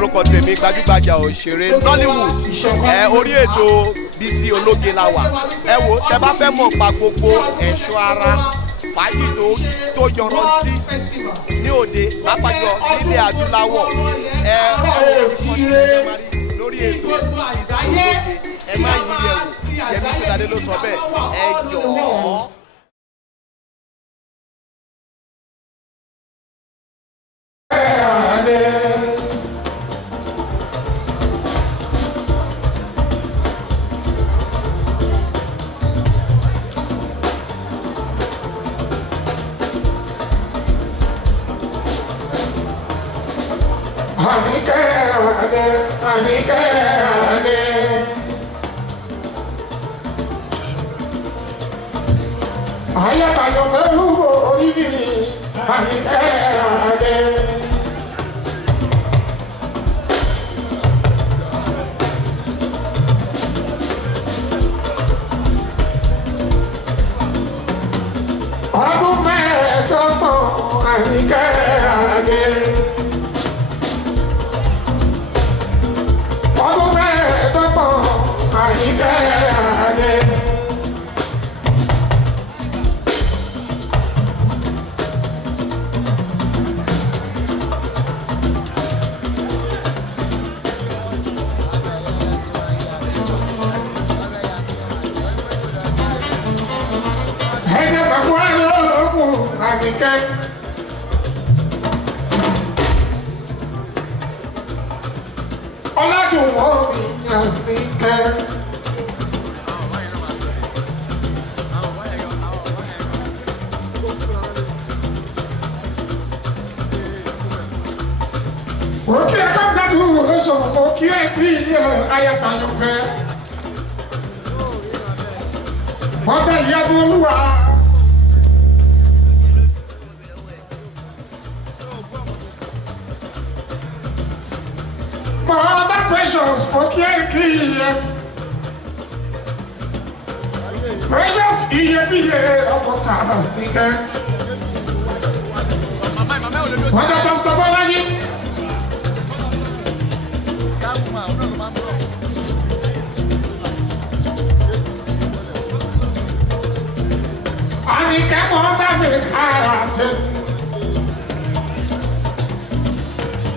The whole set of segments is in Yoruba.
lórúkọ tèmi gbajúgbajà òṣèré Nollywood orí ètò Bísí Ológe la wà. Ẹ wo tẹ bá fẹ́ mọ̀ pa gbogbo ẹ̀ṣọ́ ara fàájì tó yọrantí ní òde pápájọ nílẹ̀ adúláwọ̀ lórí ètò Bísí Ológe ẹ má yí yẹ̀ wò Yẹmí Ṣódadé ló sọ bẹ́ẹ̀ ẹ jọ̀ọ́.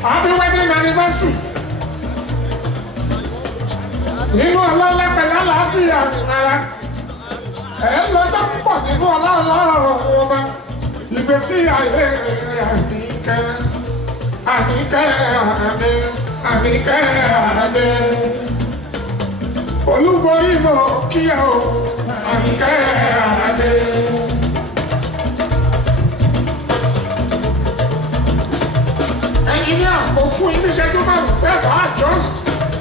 Happy wedding anniversary. Nínú ọlọ́lá pẹ̀lú àlàáfíà ara. Lọ́jọ́ púpọ̀ nínú ọlọ́run ọba. Ìgbésí ayé Àníkẹ́. Àníkẹ́ Àdé. Àníkẹ́ Àdé. Olúborí mo kí ẹ o. Àníkẹ́ Àdé. Engineer, mo fún yín níṣẹ́ tó máa bẹ́ẹ̀ bá just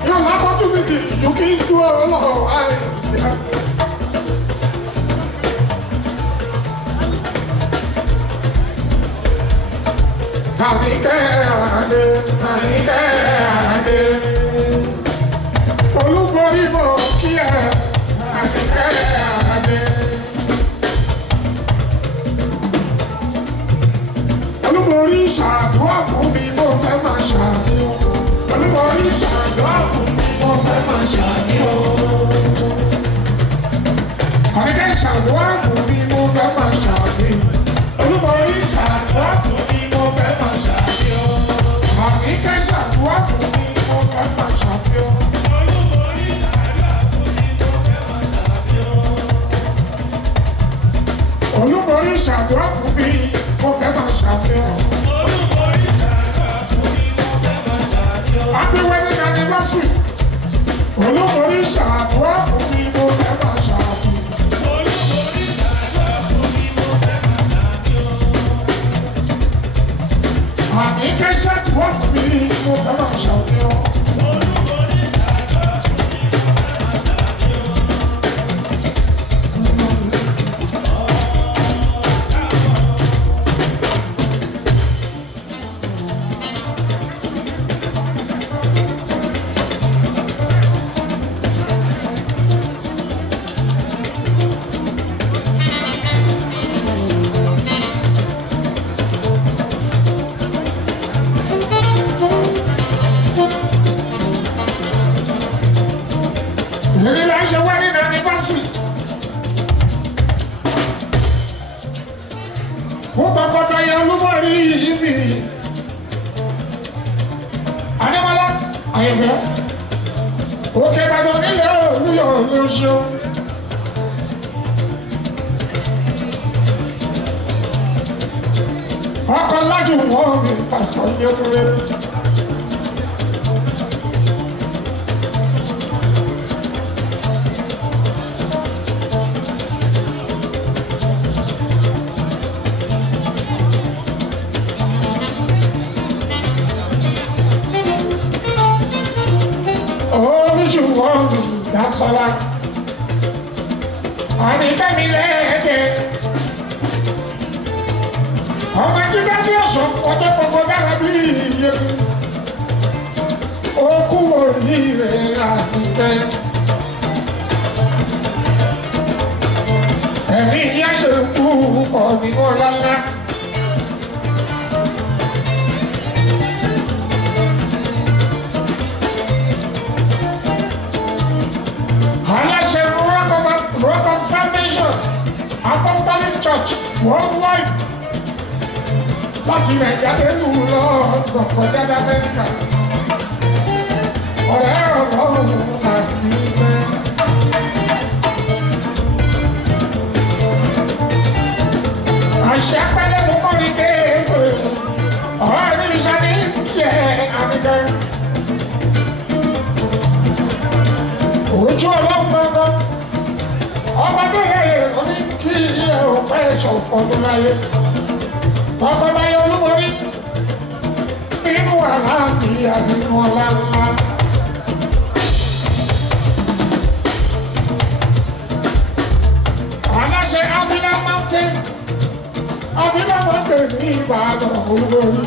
your opportunity you can do a lot. Àníkẹ́ Àdé, Àníkẹ́ Àdé, olúborí mo kí ẹ, Àníkẹ́ Àdé. Olúborí ṣàdúrà fún mi mo fẹ́ máa ṣàníyàn. Olúborí ṣàdúrà fún mi mo fẹ́ máa ṣàníyàn. Àníkẹ́ ṣàdúrà fún mi mo fẹ́ máa ṣàníyàn. Olúborí ṣàdúrà fún mi mo fẹ́ máa ṣàníyàn. Àníkẹ́ ṣàdúrà fún mi mo fẹ́ máa ṣàníyàn. Olúborí ṣàdúrà fún mi mo fẹ́ máa ṣàníyàn. Olúborí ṣàdúrà fún mi mo fẹ́ máa ṣàníyàn. Olúborí ṣàdúrà fún mi mo fẹ́ máa ṣàníyàn. Happy wedding anniversary. Olúborí ṣàdúrà fún mi mo fẹ́ máa ṣàníyàn. Olúborí ṣàdúrà fún mi mo fẹ́ máa ṣàníyàn. Àníkẹ́ ṣàdúrà fún mi mo fẹ́ máa ṣàníyàn. Olúborí ṣàdúrà fún mi mo fẹ́ máa ṣàníyàn. tọkọtaya olúmọ̀rí mi adémọlá àyẹ̀fẹ́ òkè ìbàdàn nílẹ̀ olúyọ̀ lóṣù. ọkọ̀ lájú wọn mi pásítọ̀ Yétúndé. Dasola, Anita Milede, ọmọ jíjẹ́ bí ọ̀sán ọjọ́ gbogbo dára bí iye okú oríire àdìtẹ́. Ẹ̀mí ìyá ṣe kú pọ̀ nínú ọ̀làlá. Rock of Salvation Apostolic Church worldwide láti Nàìjíríà délù lọ kọjá dé Amẹ́ríkà ọ̀rẹ́ ọlọ́run àti ìgbẹ́. àṣẹ pẹ́lẹ́ mú kọ́rin kéésì ọ̀rẹ́ mi ní sani kíẹ̀ àbíkẹ́ ojú ọlọ́run gbọ́ngàn. Ọba tó yẹ oní kí iye òpẹ́ ìṣọ̀pọ̀ tó láyé. Ọkọ̀ báyọ̀ olúborí nínú àlàáfíà nínú ọlá ńlá. Aláṣẹ Avila Mountain ní Ìbàdàn olúborí.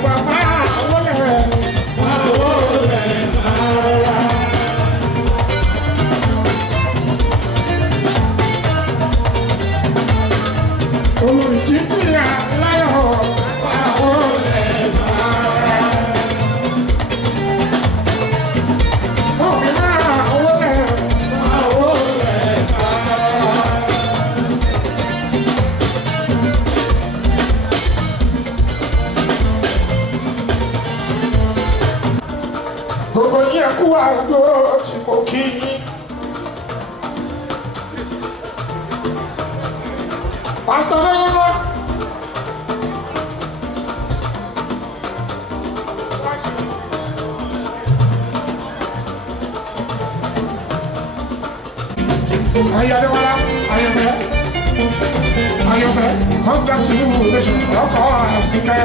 àgbà máa wọlé máa wọlé máa rọra. Olórí títí aláyọ̀ máa wọlé máa rọra. Mọ̀mí máa wọlé máa wọlé máa rọra. Gbogbo yẹn kú àgbo tí mo kí yín. Pásítọ̀ lọ́wọ́. Ayọ̀dẹ́wọ́lá, Ayọ̀fẹ́, congratulations, ọkọ̀ àfikẹ́.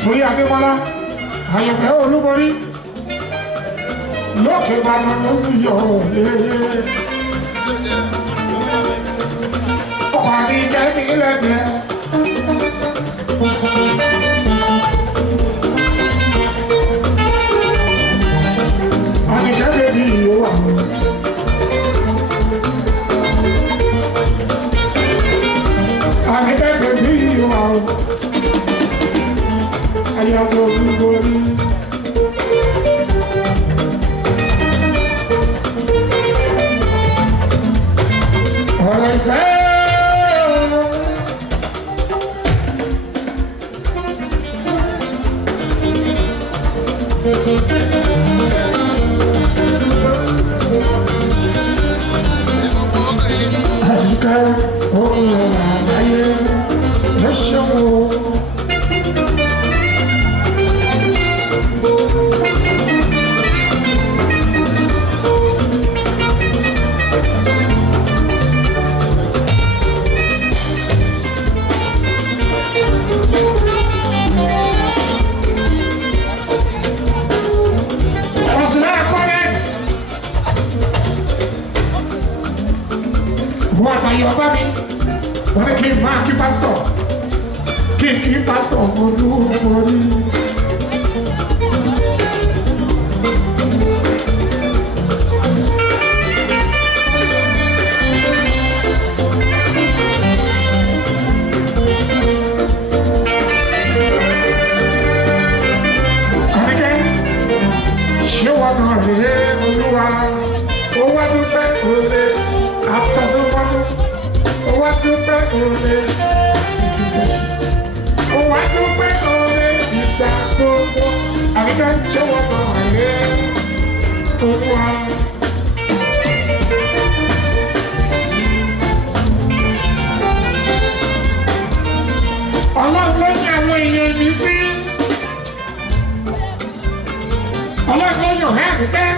Torí Adémọ́lá, Àyànfẹ́ Olúborí, lókè Ìbàdàn lólùyọ̀ lélẹ̀. Ọkọ̀ àdìjẹ́ mi lẹ́gbẹ̀ẹ́. Àdìjẹ́ bèbí yóò wà. Àdìjẹ́ bèbí yóò wà. Ayọ̀dẹ́ Olúborí. Ọ̀rọ̀ ìfẹ́. Àyíká òun àgbáyé ló ṣòwò. Wọ́n àtàyè ọba mi, wọ́n ní kí n máa kí pásítọ̀, kí n kí pásítọ̀ Olúborí. Àníkẹ́, ṣé wọ́n náà rèé Olúwa, ó wá dúpẹ́ òde. Àtọ̀dúnmọ́dún, ó wá dúpẹ́ òde, ó wá dúpẹ́ òde ìgbà gbogbo. Àbíkẹ́ ṣé wọ́n náà rèé Olúwa. Ọlọ́run ló ní àwọn èèyàn mi sí. Ọlọ́run ló yàn ẹ́ Àbíkẹ́.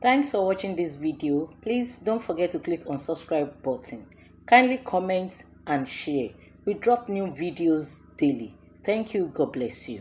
Thanks for watching this video. Please don't forget to click on subscribe button. Kindly comment and share. We drop new videos daily. Thank you. God bless you.